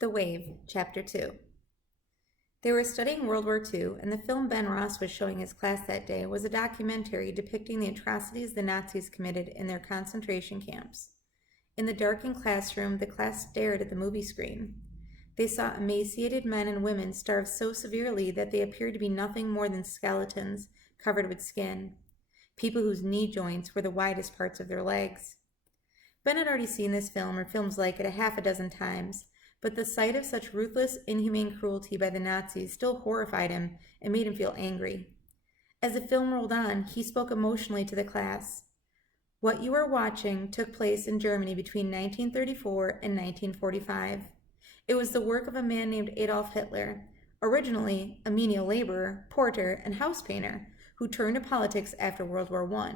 The Wave, Chapter 2. They were studying World War II, and the film Ben Ross was showing his class that day was a documentary depicting the atrocities the Nazis committed in their concentration camps. In the darkened classroom, the class stared at the movie screen. They saw emaciated men and women starve so severely that they appeared to be nothing more than skeletons covered with skin, people whose knee joints were the widest parts of their legs. Ben had already seen this film or films like it a half a dozen times, but the sight of such ruthless, inhumane cruelty by the Nazis still horrified him and made him feel angry. As the film rolled on, he spoke emotionally to the class. What you are watching took place in Germany between 1934 and 1945. It was the work of a man named Adolf Hitler, originally a menial laborer, porter, and house painter, who turned to politics after World War I.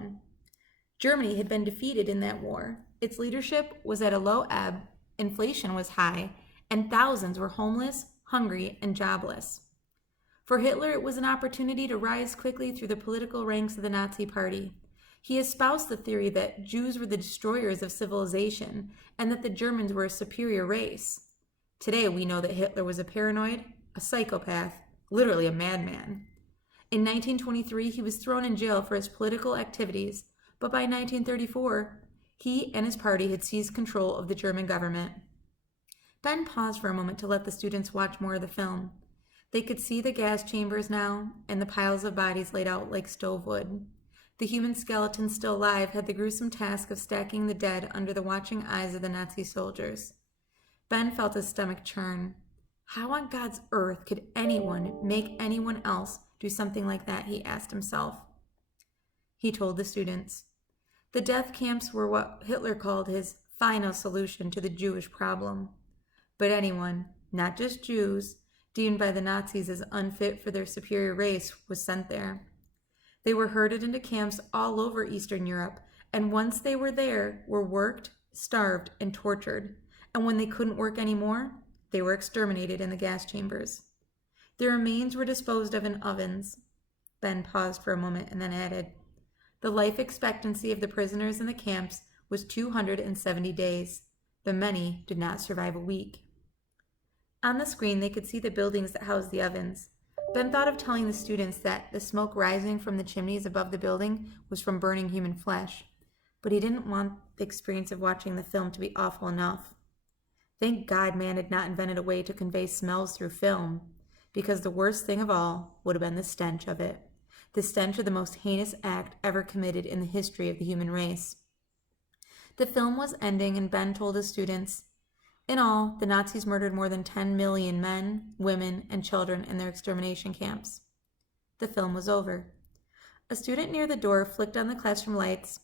Germany had been defeated in that war. Its leadership was at a low ebb, inflation was high, and thousands were homeless, hungry, and jobless. For Hitler, it was an opportunity to rise quickly through the political ranks of the Nazi Party. He espoused the theory that Jews were the destroyers of civilization and that the Germans were a superior race. Today, we know that Hitler was a paranoid, a psychopath, literally a madman. In 1923, he was thrown in jail for his political activities, but by 1934, he and his party had seized control of the German government. Ben paused for a moment to let the students watch more of the film. They could see the gas chambers now and the piles of bodies laid out like stove wood. The human skeletons still alive had the gruesome task of stacking the dead under the watching eyes of the Nazi soldiers. Ben felt his stomach churn. How on God's earth could anyone make anyone else do something like that, he asked himself. He told the students. The death camps were what Hitler called his final solution to the Jewish problem. But anyone, not just Jews, deemed by the Nazis as unfit for their superior race was sent there. They were herded into camps all over Eastern Europe, and once they were there, were worked, starved, and tortured. And when they couldn't work anymore, they were exterminated in the gas chambers. Their remains were disposed of in ovens. Ben paused for a moment and then added, the life expectancy of the prisoners in the camps was 270 days, but many did not survive a week. On the screen, they could see the buildings that housed the ovens. Ben thought of telling the students that the smoke rising from the chimneys above the building was from burning human flesh, but he didn't want the experience of watching the film to be awful enough. Thank God man had not invented a way to convey smells through film, because the worst thing of all would have been the stench of it, the stench of the most heinous act ever committed in the history of the human race. The film was ending, and Ben told his students, in all, the Nazis murdered more than 10 million men, women, and children in their extermination camps. The film was over. A student near the door flicked on the classroom lights.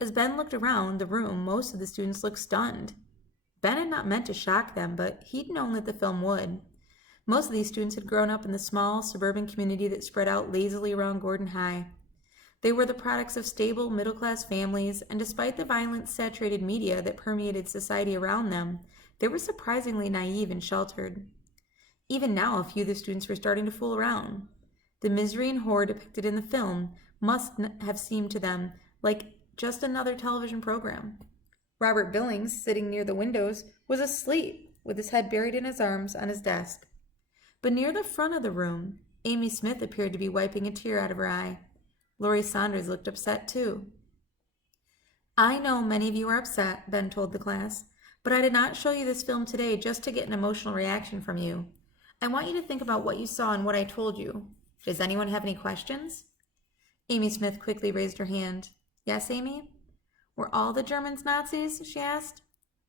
As Ben looked around the room, most of the students looked stunned. Ben had not meant to shock them, but he'd known that the film would. Most of these students had grown up in the small suburban community that spread out lazily around Gordon High. They were the products of stable middle-class families, and despite the violence-saturated media that permeated society around them, they were surprisingly naive and sheltered. Even now, a few of the students were starting to fool around. The misery and horror depicted in the film must have seemed to them like just another television program. Robert Billings, sitting near the windows, was asleep, with his head buried in his arms on his desk. But near the front of the room, Amy Smith appeared to be wiping a tear out of her eye. Laurie Saunders looked upset, too. I know many of you are upset, Ben told the class, but I did not show you this film today just to get an emotional reaction from you. I want you to think about what you saw and what I told you. Does anyone have any questions? Amy Smith quickly raised her hand. Yes, Amy? Were all the Germans Nazis? She asked.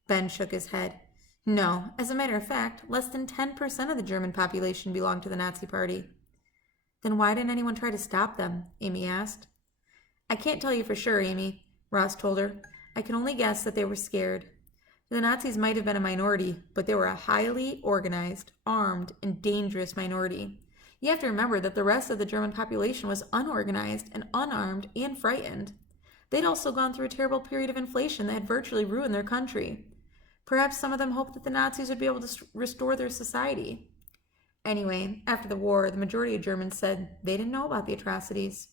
Ben shook his head. No, as a matter of fact, less than 10% of the German population belonged to the Nazi Party. Then why didn't anyone try to stop them? Amy asked. I can't tell you for sure, Amy, Ross told her. I can only guess that they were scared. The Nazis might have been a minority, but they were a highly organized, armed, and dangerous minority. You have to remember that the rest of the German population was unorganized and unarmed and frightened. They'd also gone through a terrible period of inflation that had virtually ruined their country. Perhaps some of them hoped that the Nazis would be able to restore their society. Anyway, after the war, the majority of Germans said they didn't know about the atrocities.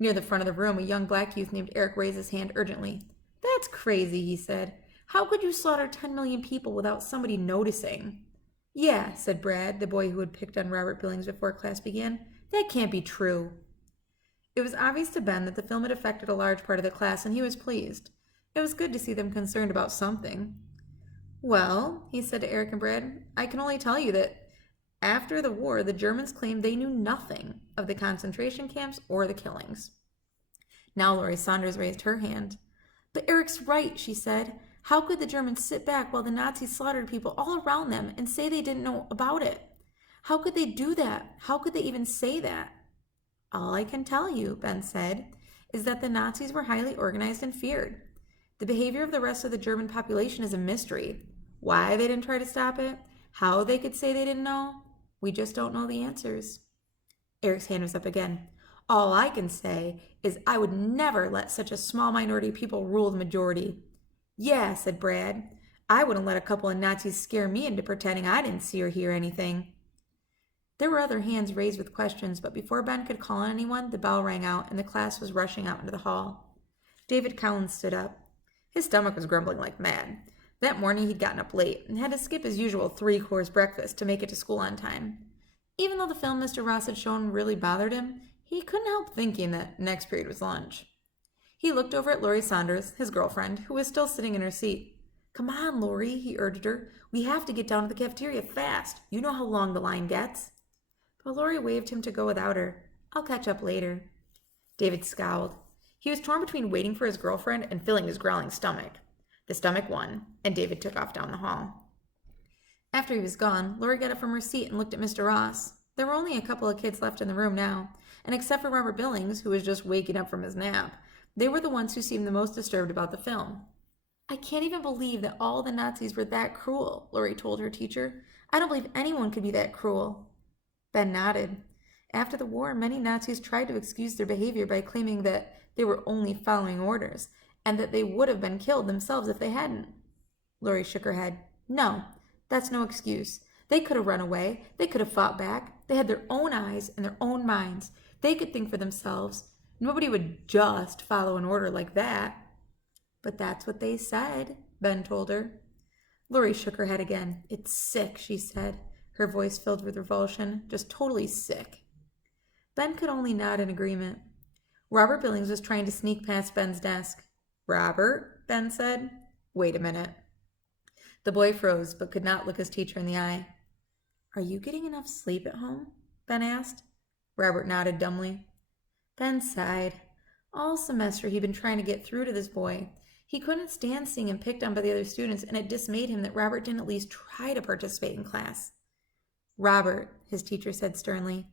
Near the front of the room, a young black youth named Eric raised his hand urgently. That's crazy, he said. How could you slaughter 10 million people without somebody noticing? Yeah, said Brad, the boy who had picked on Robert Billings before class began. That can't be true. It was obvious to Ben that the film had affected a large part of the class, and he was pleased. It was good to see them concerned about something. Well, he said to Eric and Brad, I can only tell you that after the war, the Germans claimed they knew nothing of the concentration camps or the killings. Now Laurie Saunders raised her hand. But Eric's right, she said. How could the Germans sit back while the Nazis slaughtered people all around them and say they didn't know about it? How could they do that? How could they even say that? All I can tell you, Ben said, is that the Nazis were highly organized and feared. The behavior of the rest of the German population is a mystery. Why they didn't try to stop it, how they could say they didn't know, we just don't know the answers. Eric's hand was up again. All I can say is I would never let such a small minority of people rule the majority. Yeah, said Brad. I wouldn't let a couple of Nazis scare me into pretending I didn't see or hear anything. There were other hands raised with questions, but before Ben could call on anyone, the bell rang out and the class was rushing out into the hall. David Collins stood up. His stomach was grumbling like mad. That morning he'd gotten up late and had to skip his usual 3-course breakfast to make it to school on time. Even though the film Mr. Ross had shown really bothered him, he couldn't help thinking that next period was lunch. He looked over at Laurie Saunders, his girlfriend, who was still sitting in her seat. Come on, Laurie, he urged her. We have to get down to the cafeteria fast. You know how long the line gets. But Laurie waved him to go without her. I'll catch up later. David scowled. He was torn between waiting for his girlfriend and filling his growling stomach. The stomach won, and David took off down the hall. After he was gone, Laurie got up from her seat and looked at Mr. Ross. There were only a couple of kids left in the room now, and except for Robert Billings, who was just waking up from his nap, they were the ones who seemed the most disturbed about the film. I can't even believe that all the Nazis were that cruel, Laurie told her teacher. I don't believe anyone could be that cruel. Ben nodded. After the war, many Nazis tried to excuse their behavior by claiming that they were only following orders, and that they would have been killed themselves if they hadn't. Laurie shook her head. No, that's no excuse. They could have run away. They could have fought back. They had their own eyes and their own minds. They could think for themselves. Nobody would just follow an order like that. But that's what they said, Ben told her. Laurie shook her head again. It's sick, she said, her voice filled with revulsion, just totally sick. Ben could only nod in agreement. Robert Billings was trying to sneak past Ben's desk. Robert, Ben said. Wait a minute. The boy froze, but could not look his teacher in the eye. Are you getting enough sleep at home? Ben asked. Robert nodded dumbly. Ben sighed. All semester he'd been trying to get through to this boy. He couldn't stand seeing him picked on by the other students, and it dismayed him that Robert didn't at least try to participate in class. Robert, his teacher said sternly,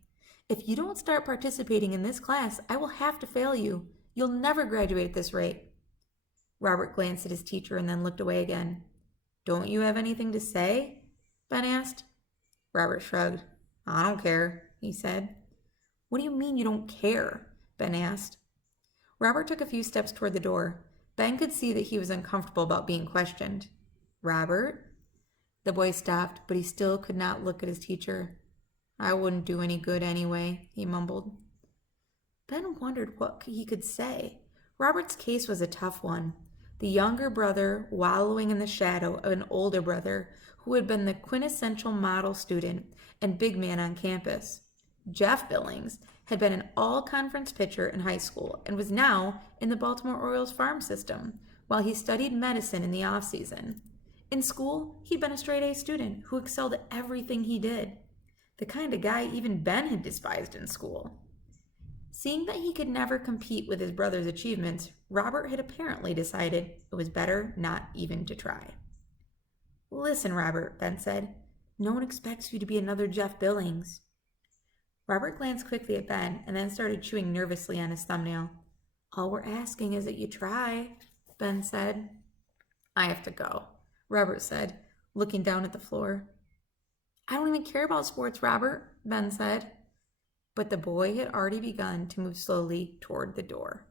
if you don't start participating in this class, I will have to fail you. You'll never graduate at this rate. Robert glanced at his teacher and then looked away again. Don't you have anything to say? Ben asked. Robert shrugged. I don't care, he said. What do you mean you don't care? Ben asked. Robert took a few steps toward the door. Ben could see that he was uncomfortable about being questioned. Robert? The boy stopped, but he still could not look at his teacher. I wouldn't do any good anyway, he mumbled. Ben wondered what he could say. Robert's case was a tough one. The younger brother wallowing in the shadow of an older brother who had been the quintessential model student and big man on campus. Jeff Billings had been an all-conference pitcher in high school and was now in the Baltimore Orioles farm system while he studied medicine in the off-season. In school, he'd been a straight-A student who excelled at everything he did. The kind of guy even Ben had despised in school. Seeing that he could never compete with his brother's achievements, Robert had apparently decided it was better not even to try. Listen, Robert, Ben said. No one expects you to be another Jeff Billings. Robert glanced quickly at Ben and then started chewing nervously on his thumbnail. All we're asking is that you try, Ben said. I have to go, Robert said, looking down at the floor. I don't even care about sports, Robert, Ben said. But the boy had already begun to move slowly toward the door.